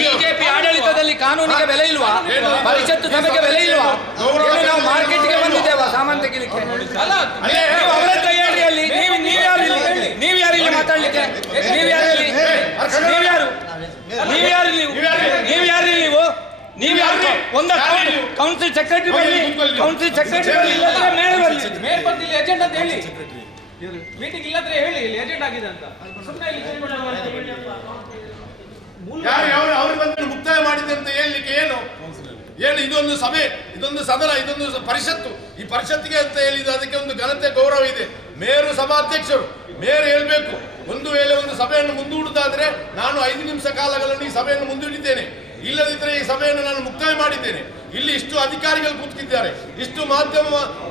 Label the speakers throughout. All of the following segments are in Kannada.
Speaker 1: ಬಿಜೆಪಿ
Speaker 2: ಆಡಳಿತದಲ್ಲಿ ಕಾನೂನಿಗೆ ಬೆಲೆ ಇಲ್ವಾ? ಪರಿಷತ್ತು ಸಭೆಗೆ ಬೆಲೆ ಇಲ್ವಾ? ನಾವು ಮಾರ್ಕೆಟ್ಗೆ? ಬಂದಿದ್ದೇವಾ ಸಾಮಾನ್ ತೆಗಿಲಿಕ್ಕೆ? ಅವರ ಅಲ್ಲಿ ನೀವು ನೀವು ಯಾರು ಇಲ್ಲಿ ನೀವು ಯಾರು ಇಲ್ಲಿ ಮಾತಾಡ್ಲಿಕ್ಕೆ? ನೀವು ಯಾರು? ಇಲ್ಲಿ ನೀವು ಯಾರು ನೀವು ಯಾರು ನೀವು ನೀವು ಯಾರು ಇಲ್ಲಿ ನೀವು ಯಾರು? ಒಂದು ಕೌನ್ಸಿಲ್ ಸೆಕ್ರೆಟರಿ ಬರಲಿ ಕೌನ್ಸಿಲ್ ಸೆಕ್ರೆಟರಿ ಬರಲಿ ಇಲ್ಲದ್ರೆ ಮೇಲ್ ಬರಲಿ
Speaker 3: ಮೇಲ್ ಬಂದಿಲ್ಲ ಏಜೆಂಟ್ ಅಂತ ಹೇಳಿ. ಮೀಟಿಂಗ್ ಇಲ್ಲದ್ರೆ ಹೇಳಿ ಇಲ್ಲಿ ಏಜೆಂಟ್ ಆಗಿದೆ ಅಂತ. ಸುಮ್ಮನೆ ಇಲ್ಲಿ
Speaker 1: ಯಾರು ಬಂದು ಮುಕ್ತಾಯ ಮಾಡಿದೆ ಅಂತ ಹೇಳಲಿಕ್ಕೆ ಏನು? ಏನು ಇದೊಂದು ಸಭೆ ಇದೊಂದು ಸದನ ಇದೊಂದು ಪರಿಷತ್ತು. ಈ ಪರಿಷತ್ತಿಗೆ ಅಂತ ಹೇಳಿದ್ರು ಅದಕ್ಕೆ ಒಂದು ಘನತೆ ಗೌರವ ಇದೆ. ಮೇಯರು ಸಭಾಧ್ಯಕ್ಷರು ಮೇಯರ್ ಹೇಳ್ಬೇಕು. ಒಂದು ವೇಳೆ ಒಂದು ಸಭೆಯನ್ನು ಮುಂದೂಡುವುದಾದ್ರೆ ನಾನು ಐದು ನಿಮಿಷ ಕಾಲಗಳನ್ನು ಈ ಸಭೆಯನ್ನು ಮುಂದೂಡಿದ್ದೇನೆ. ಇಲ್ಲದಿದ್ದರೆ ಈ ಸಭೆಯನ್ನು ನಾನು ಮುಕ್ತಾಯ ಮಾಡಿದ್ದೇನೆ. ಇಲ್ಲಿ ಇಷ್ಟು ಅಧಿಕಾರಿಗಳು ಕೂತ್ಕಿದ್ದಾರೆ. ಇಷ್ಟು ಮಾಧ್ಯಮ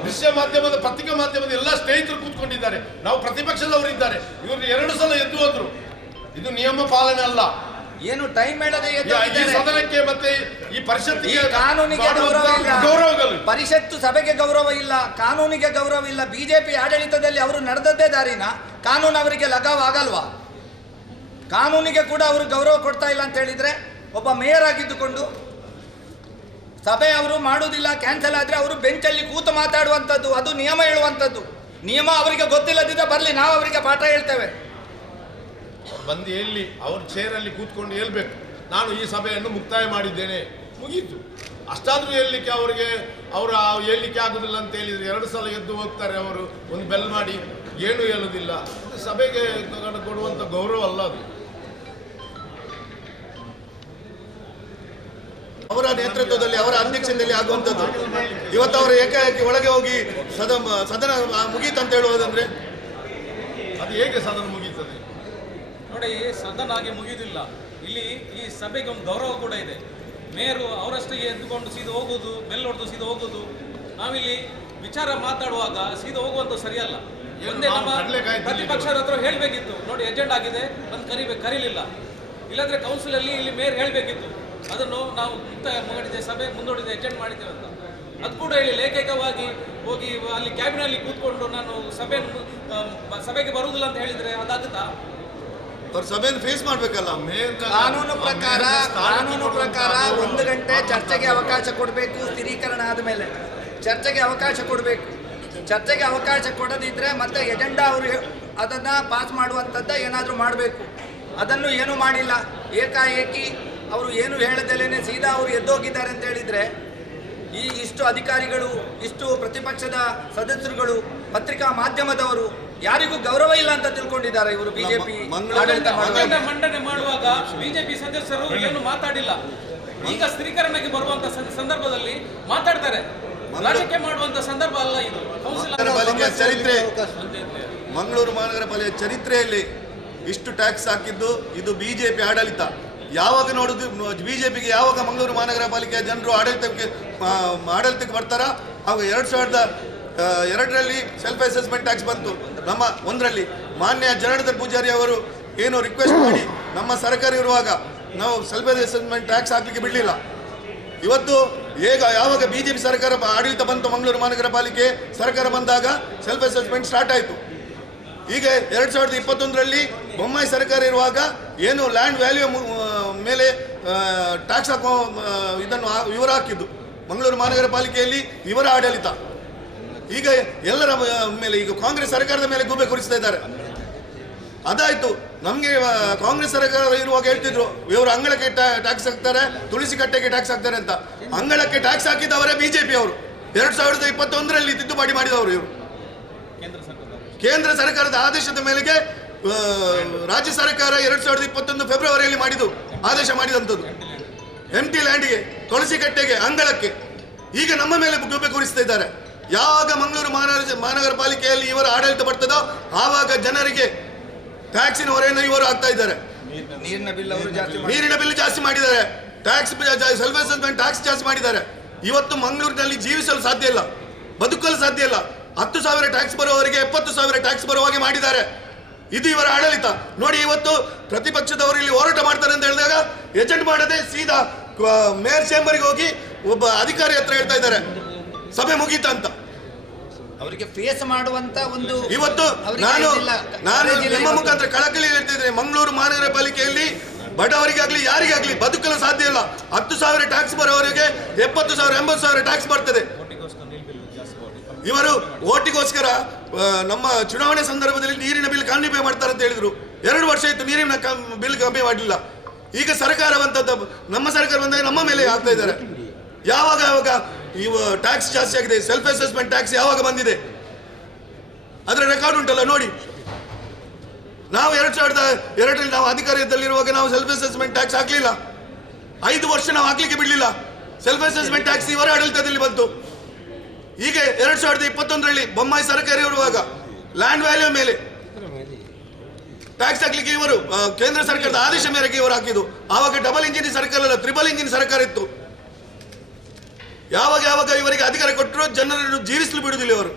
Speaker 1: ದೃಶ್ಯ ಮಾಧ್ಯಮದ ಪತ್ರಿಕಾ ಮಾಧ್ಯಮದ ಎಲ್ಲ ಸ್ನೇಹಿತರು ಕೂತ್ಕೊಂಡಿದ್ದಾರೆ. ನಾವು ಪ್ರತಿಪಕ್ಷದವರು ಇದ್ದಾರೆ ಇವರು ಎರಡು ಸಲ ಎದ್ದು ಹೋದ್ರು. ಇದು ನಿಯಮ ಪಾಲನೆ ಅಲ್ಲ.
Speaker 2: ಏನು ಟೈಮ್
Speaker 1: ಈ- ಸದನಕ್ಕೆ ಮತ್ತೆ ಈ ಪರಿಷತ್ತಿಗೆ
Speaker 2: ಕಾನೂನಿಗೆ ಗೌರವ ಇಲ್ಲ.
Speaker 1: ಗೌರವಗಳು.
Speaker 2: ಪರಿಷತ್ತು ಸಭೆಗೆ ಗೌರವ ಇಲ್ಲ ಕಾನೂನಿಗೆ ಗೌರವ ಇಲ್ಲ. ಬಿಜೆಪಿ ಆಡಳಿತದಲ್ಲಿ ಅವರು ನಡೆದದ್ದೇ ದಾರಿನ? ಕಾನೂನು ಅವರಿಗೆ ಲಗಾವ್ ಆಗಲ್ವಾ? ಕಾನೂನಿಗೆ ಕೂಡ ಅವರು ಗೌರವ ಕೊಡ್ತಾ ಇಲ್ಲ ಅಂತ ಹೇಳಿದ್ರೆ? ಒಬ್ಬ ಮೇಯರ್ ಆಗಿದ್ದುಕೊಂಡು ಸಭೆ ಅವರು ಮಾಡುವುದಿಲ್ಲ ಕ್ಯಾನ್ಸಲ್ ಆದರೆ ಅವರು ಬೆಂಚಲ್ಲಿ ಕೂತು ಮಾತಾಡುವಂಥದ್ದು, ಅದು ನಿಯಮ ಹೇಳುವಂಥದ್ದು. ನಿಯಮ ಅವರಿಗೆ ಗೊತ್ತಿಲ್ಲದಿದ್ದ ಬರಲಿ, ನಾವು ಅವರಿಗೆ ಪಾಠ ಹೇಳ್ತೇವೆ.
Speaker 1: ಬಂದು ಎಲ್ಲಿ ಅವ್ರ ಚೇರಲ್ಲಿ ಕೂತ್ಕೊಂಡು ಹೇಳ್ಬೇಕು. ನಾನು ಈ ಸಭೆಯನ್ನು ಮುಕ್ತಾಯ ಮಾಡಿದ್ದೇನೆ. ಮುಗೀತು. ಅಷ್ಟಾದರೂ ಹೇಳಲಿಕ್ಕೆ ಅವರಿಗೆ, ಅವರ ಹೇಳಲಿಕ್ಕೆ ಆಗುದಿಲ್ಲ ಅಂತ ಹೇಳಿದ್ರೆ ಎರಡು ಸಲ ಎದ್ದು ಹೋಗ್ತಾರೆ ಅವರು. ಒಂದು ಬೆಲ್ ಮಾಡಿ, ಏನು ಹೇಳುವುದಿಲ್ಲ ಸಭೆಗೆ ಕೊಡುವಂಥ ಗೌರವ ಅಲ್ಲ ಅದು.
Speaker 4: ಅವರ ನೇತೃತ್ವದಲ್ಲಿ ಅವರ ಅಧ್ಯಕ್ಷತೆಯಲ್ಲಿ ಆಗುವಂಥದ್ದು. ಇವತ್ತು ಅವರು ಏಕಾಏಕಿ ಒಳಗೆ ಹೋಗಿ ಸದ ಸದನ ಮುಗೀತಂತ ಹೇಳುವುದಂದ್ರೆ?
Speaker 1: ಅದು ಹೇಗೆ ಸದನ ಮುಗೀತದೆ?
Speaker 3: ನೋಡಿ ಸದನ ಹಾಗೆ ಮುಗಿಯುವುದಿಲ್ಲ ಇಲ್ಲಿ ಈ ಸಭೆಗೆ ಒಂದು ಗೌರವ ಕೂಡ ಇದೆ. ಮೇಯರು ಅವರಷ್ಟಿಗೆ ಎದ್ದುಕೊಂಡು ಸೀದಾ ಹೋಗೋದು ಬೆಲ್ ಹೊಡೆದು ಸೀದಾ ಹೋಗುದು. ನಾವಿಲ್ಲಿ ವಿಚಾರ ಮಾತಾಡುವಾಗ ಸೀದಾ ಹೋಗುವಂತ ಸರಿಯಲ್ಲ. ಒಂದೇ ನಮ್ಮ ಪ್ರತಿಪಕ್ಷದ ಹತ್ರ ಹೇಳಬೇಕಿತ್ತು. ನೋಡಿ ಎಜೆಂಡ್ ಆಗಿದೆ ಬಂದು ಕರಿಬೇಕು ಕರೀಲಿಲ್ಲ. ಇಲ್ಲಾಂದ್ರೆ ಕೌನ್ಸಿಲಲ್ಲಿ ಇಲ್ಲಿ ಮೇಯರ್ ಹೇಳ್ಬೇಕಿತ್ತು. ಅದನ್ನು ನಾವು ಮುಕ್ತಾಯ ಮಾಡಿದೆ ಸಭೆ ಮುಂದೂಡಿದೆ ಅಟೆಂಡ್ ಮಾಡಿದ್ದೇವೆ ಅಂತ. ಅದು ಕೂಡ ಹೇಳಿಲ್ಲ ಏಕೈಕವಾಗಿ ಹೋಗಿ ಅಲ್ಲಿ ಕ್ಯಾಬಿನಲ್ಲಿ ಕೂತ್ಕೊಂಡು ನಾನು ಸಭೆ ಸಭೆಗೆ ಬರುವುದಿಲ್ಲ ಅಂತ ಹೇಳಿದ್ರೆ ಅದಾಗುತ್ತಾ?
Speaker 4: ಅವ್ರ ಸಭೆಯನ್ನು ಫೇಸ್ ಮಾಡ್ಬೇಕಲ್ಲ
Speaker 2: ಕಾನೂನು ಪ್ರಕಾರ ಕಾನೂನು ಪ್ರಕಾರ ಒಂದು ಗಂಟೆ ಚರ್ಚೆಗೆ ಅವಕಾಶ ಕೊಡಬೇಕು ಸ್ಥಿರೀಕರಣ ಆದಮೇಲೆ. ಚರ್ಚೆಗೆ ಅವಕಾಶ ಕೊಡಬೇಕು. ಚರ್ಚೆಗೆ ಅವಕಾಶ ಕೊಡದಿದ್ರೆ ಮತ್ತೆ ಎಜೆಂಡಾ ಅವರು ಅದನ್ನು ಪಾಸ್ ಮಾಡುವಂಥದ್ದು ಏನಾದರೂ ಮಾಡಬೇಕು. ಅದನ್ನು ಏನು ಮಾಡಿಲ್ಲ. ಏಕಾಏಕಿ ಅವರು ಏನು ಹೇಳದಲ್ಲೇನೆ ಸೀದಾ ಅವರು ಎದ್ದೋಗಿದ್ದಾರೆ ಅಂತ ಹೇಳಿದರೆ ಈ ಇಷ್ಟು ಅಧಿಕಾರಿಗಳು ಇಷ್ಟು ಪ್ರತಿಪಕ್ಷದ ಸದಸ್ಯರುಗಳು ಪತ್ರಿಕಾ ಮಾಧ್ಯಮದವರು ಯಾರಿಗೂ ಗೌರವ ಇಲ್ಲ ಅಂತ ತಿಳ್ಕೊಂಡಿದ್ದಾರೆ ಇವರು ಬಿಜೆಪಿ
Speaker 3: ಮಂಡನೆ ಮಾಡುವಾಗ ಬಿಜೆಪಿ ಸದಸ್ಯರು ಏನು ಮಾತಾಡಿಲ್ಲ. ಈಗ ಸ್ಥಿರೀಕರಣಕ್ಕೆ ಬರುವಂತ ಸಂದರ್ಭದಲ್ಲಿ ಮಾತಾಡ್ತಾರೆ. ರಾಜಕೀಯ ಮಾಡುವಂತ ಸಂದರ್ಭ ಅಲ್ಲ ಇದು. ಕೌನ್ಸಿಲ್
Speaker 4: ಚರಿತ್ರೆ ಮಂಗಳೂರು ಮಹಾನಗರ ಪಾಲಿಕೆ ಚರಿತ್ರೆಯಲ್ಲಿ ಇಷ್ಟು ಟ್ಯಾಕ್ಸ್ ಹಾಕಿದ್ದು ಇದು ಬಿಜೆಪಿ ಆಡಳಿತ. ಯಾವಾಗ ನೋಡುದು ಬಿಜೆಪಿಗೆ ಯಾವಾಗ ಮಂಗಳೂರು ಮಹಾನಗರ ಪಾಲಿಕೆಯ ಜನರು ಆಡಳಿತಕ್ಕೆ ಆಡಳಿತಕ್ಕೆ ಬರ್ತಾರ? ಹಾಗೂ ಎರಡು ಸಾವಿರದ ಎರಡರಲ್ಲಿ ಸೆಲ್ಫ್ ಅಸೆಸ್ಮೆಂಟ್ ಟ್ಯಾಕ್ಸ್ ಬಂತು. ನಮ್ಮ ಒಂದರಲ್ಲಿ ಮಾನ್ಯ ಜನಾರ್ದನ್ ಪೂಜಾರಿ ಅವರು ಏನು ರಿಕ್ವೆಸ್ಟ್ ಮಾಡಿ, ನಮ್ಮ ಸರ್ಕಾರ ಇರುವಾಗ ನಾವು ಸೆಲ್ಫ್ ಅಸೆಸ್ಮೆಂಟ್ ಟ್ಯಾಕ್ಸ್ ಹಾಕಲಿಕ್ಕೆ ಬಿಡಲಿಲ್ಲ. ಇವತ್ತು ಹೇಗ, ಯಾವಾಗ ಬಿ ಜೆ ಪಿ ಸರ್ಕಾರ ಬ- ಆಡಳಿತ ಬಂತು ಮಂಗಳೂರು ಮಹಾನಗರ ಪಾಲಿಕೆ, ಸರ್ಕಾರ ಬಂದಾಗ ಸೆಲ್ಫ್ ಅಸೆಸ್ಮೆಂಟ್ ಸ್ಟಾರ್ಟ್ ಆಯಿತು. ಈಗ ಎರಡು ಸಾವಿರದ ಇಪ್ಪತ್ತೊಂದರಲ್ಲಿ ಬೊಮ್ಮಾಯಿ ಸರ್ಕಾರ ಇರುವಾಗ ಏನು ಲ್ಯಾಂಡ್ ವ್ಯಾಲ್ಯೂ ಮೇಲೆ ಟ್ಯಾಕ್ಸ್ ಹಾಕೋ ಇದನ್ನು ವಿವರ ಇವರು ಹಾಕಿದ್ದು. ಮಂಗಳೂರು ಮಹಾನಗರ ಪಾಲಿಕೆಯಲ್ಲಿ ಇವರ ಆಡಳಿತ. ಈಗ ಎಲ್ಲರ ಮೇಲೆ ಈಗ ಕಾಂಗ್ರೆಸ್ ಸರ್ಕಾರದ ಮೇಲೆ ಗೂಬೆ ಕುರಿಸ್ತಾ ಇದ್ದಾರೆ. ಅದಾಯ್ತು. ನಮಗೆ ಕಾಂಗ್ರೆಸ್ ಸರ್ಕಾರ ಇರುವಾಗ ಹೇಳ್ತಿದ್ರು ಇವರು ಅಂಗಳಕ್ಕೆ ಟ್ಯಾಕ್ಸ್ ಹಾಕ್ತಾರೆ ತುಳಸಿ ಕಟ್ಟೆಗೆ ಟ್ಯಾಕ್ಸ್ ಹಾಕ್ತಾರೆ ಅಂತ. ಅಂಗಳಕ್ಕೆ ಟ್ಯಾಕ್ಸ್ ಹಾಕಿದವರೇ ಬಿಜೆಪಿ ಅವರು. ಎರಡು ಸಾವಿರದ ಇಪ್ಪತ್ತೊಂದರಲ್ಲಿ ತಿದ್ದುಪಾಡಿ ಮಾಡಿದವರು ಇವರು.
Speaker 3: ಕೇಂದ್ರ ಸರ್ಕಾರ
Speaker 4: ಕೇಂದ್ರ ಸರ್ಕಾರದ ಆದೇಶದ ಮೇಲೆಗೆ ರಾಜ್ಯ ಸರ್ಕಾರ ಎರಡ್ ಸಾವಿರದ ಇಪ್ಪತ್ತೊಂದು ಫೆಬ್ರವರಿಯಲ್ಲಿ ಮಾಡಿದ್ದು. ಆದೇಶ ಮಾಡಿದಂಥದ್ದು. ಎಂ ಟಿ ಲ್ಯಾಂಡ್ಗೆ ತುಳಸಿ ಕಟ್ಟೆಗೆ ಅಂಗಳಕ್ಕೆ. ಈಗ ನಮ್ಮ ಮೇಲೆ ಗುಬ್ಬೆ ಕೂರಿಸ್ತಾ ಇದ್ದಾರೆ. ಯಾವಾಗ ಮಂಗಳೂರು ಮಹಾನಗರ ಮಹಾನಗರ ಪಾಲಿಕೆಯಲ್ಲಿ ಇವರ ಆಡಳಿತ ಬರ್ತದೋ ಆವಾಗ ಜನರಿಗೆ ಟ್ಯಾಕ್ಸಿನ ಹೊರೆಯನ್ನು ಇವರು ಆಗ್ತಾ ಇದ್ದಾರೆ.
Speaker 2: ನೀರಿನ ಬಿಲ್ ಜಾಸ್ತಿ
Speaker 4: ಮಾಡಿದ್ದಾರೆ. ಟ್ಯಾಕ್ಸ್ ಸೆಲ್ಫ್ ಅಸೆಸ್ಮೆಂಟ್ ಟ್ಯಾಕ್ಸ್ ಜಾಸ್ತಿ ಮಾಡಿದ್ದಾರೆ. ಇವತ್ತು ಮಂಗಳೂರಿನಲ್ಲಿ ಜೀವಿಸಲು ಸಾಧ್ಯ ಇಲ್ಲ. ಬದುಕಲು ಸಾಧ್ಯ ಇಲ್ಲ. ಹತ್ತು ಸಾವಿರ ಟ್ಯಾಕ್ಸ್ ಬರುವವರಿಗೆ ಎಪ್ಪತ್ತು ಸಾವಿರ ಟ್ಯಾಕ್ಸ್ ಬರುವ ಹಾಗೆ ಮಾಡಿದ್ದಾರೆ. ಇದು ಇವರ ಆಡಳಿತ. ನೋಡಿ ಇವತ್ತು ಪ್ರತಿಪಕ್ಷದವರು ಇಲ್ಲಿ ಹೋರಾಟ ಮಾಡ್ತಾರೆ ಅಂತ ಹೇಳಿದಾಗ ಏಜೆಂಟ್ ಮಾಡದೆ ಸೀದಾ ಮೇರ್ ಮೇಯರ್ ಚೇಂಬರ್ಗೆ ಹೋಗಿ ಒಬ್ಬ ಅಧಿಕಾರಿ ಹತ್ರ ಹೇಳ್ತಾ ಇದ್ದಾರೆ. ಸಭೆ ಮುಗೀತ ಅಂತ.
Speaker 2: ಅವರಿಗೆ ಫೇಸ್ ಮಾಡುವಂತ ಒಂದು
Speaker 4: ಇವತ್ತು ನಾನು. ನಾನು ನಿಮ್ಮ ಮುಖಾಂತರ ಕಳಕಳಿ ಹೇಳ್ತಿದ್ದೇನೆ. ಮಂಗಳೂರು ಮಹಾನಗರ ಪಾಲಿಕೆಯಲ್ಲಿ ಬಡವರಿಗಾಗ್ಲಿ ಯಾರಿಗಾಗ್ಲಿ ಬದುಕಲು ಸಾಧ್ಯ ಇಲ್ಲ. ಹತ್ತು ಸಾವಿರ ಟ್ಯಾಕ್ಸ್ ಬರೋವರಿಗೆ ಎಪ್ಪತ್ತು ಸಾವಿರ ಎಂಬತ್ತು ಸಾವಿರ ಟ್ಯಾಕ್ಸ್ ಬರ್ತದೆ. ಇವರು ಓಟಿಗೋಸ್ಕರ ನಮ್ಮ ಚುನಾವಣೆ ಸಂದರ್ಭದಲ್ಲಿ ನೀರಿನ ಬಿಲ್ ಕಮ್ಮಿ ಪೇ ಮಾಡ್ತಾರೆ ಅಂತ ಹೇಳಿದ್ರು. ಎರಡು ವರ್ಷ ಇತ್ತು ನೀರಿನ ಬಿಲ್ ಕಮ್ಮಿ ಮಾಡಲಿಲ್ಲ ಈಗ ಸರ್ಕಾರ ಬಂದದ್ದು, ನಮ್ಮ ಸರ್ಕಾರ ಬಂದಾಗ ನಮ್ಮ ಮೇಲೆ ಆಗ್ತಾ ಇದ್ದಾರೆ. ಯಾವಾಗ ಯಾವಾಗ ಇವ ಟ್ಯಾಕ್ಸ್ ಜಾಸ್ತಿ ಆಗಿದೆ ಸೆಲ್ಫ್ ಅಸೆಸ್ಮೆಂಟ್ ಟ್ಯಾಕ್ಸ್ ಯಾವಾಗ ಬಂದಿದೆ? ಅದರ ರೆಕಾರ್ಡ್ ಉಂಟಲ್ಲ, ನೋಡಿ. ನಾವು ಎರಡು ಸಾವಿರದ ಎರಡರಲ್ಲಿ ನಾವು ಅಧಿಕಾರದಲ್ಲಿರುವಾಗ ನಾವು ಸೆಲ್ಫ್ ಅಸೆಸ್ಮೆಂಟ್ ಟ್ಯಾಕ್ಸ್ ಹಾಕಲಿಲ್ಲ. ಐದು ವರ್ಷ ನಾವು ಹಾಕ್ಲಿಕ್ಕೆ ಬಿಡಲಿಲ್ಲ. ಸೆಲ್ಫ್ ಅಸೆಸ್ಮೆಂಟ್ ಟ್ಯಾಕ್ಸ್ ಇವರ ಆಡಳಿತದಲ್ಲಿ ಬಂತು. ಈಗ ಎರಡ್ ಸಾವಿರದ ಇಪ್ಪತ್ತೊಂದರಲ್ಲಿ ಬೊಮ್ಮಾಯಿ ಸರ್ಕಾರ ಇರುವಾಗ ಲ್ಯಾಂಡ್ ವ್ಯಾಲ್ಯೂ ಮೇಲೆ ಟ್ಯಾಕ್ಸ್ ಹಾಕ್ಲಿಕ್ಕೆ ಇವರು ಕೇಂದ್ರ ಸರ್ಕಾರದ ಆದೇಶ ಮೇರೆಗೆ ಇವರು ಹಾಕಿದ್ದು. ಆವಾಗ ಡಬಲ್ ಇಂಜಿನ್ ಸರ್ಕಾರ ಅಲ್ಲ ತ್ರಿಬಲ್ ಇಂಜಿನ್ ಸರ್ಕಾರ ಇತ್ತು. ಯಾವಾಗ ಯಾವಾಗ ಇವರಿಗೆ ಅಧಿಕಾರ ಕೊಟ್ಟರು ಜನರನ್ನು ಜೀವಿಸಲು ಬಿಡುವುದಿಲ್ಲ ಇವರು.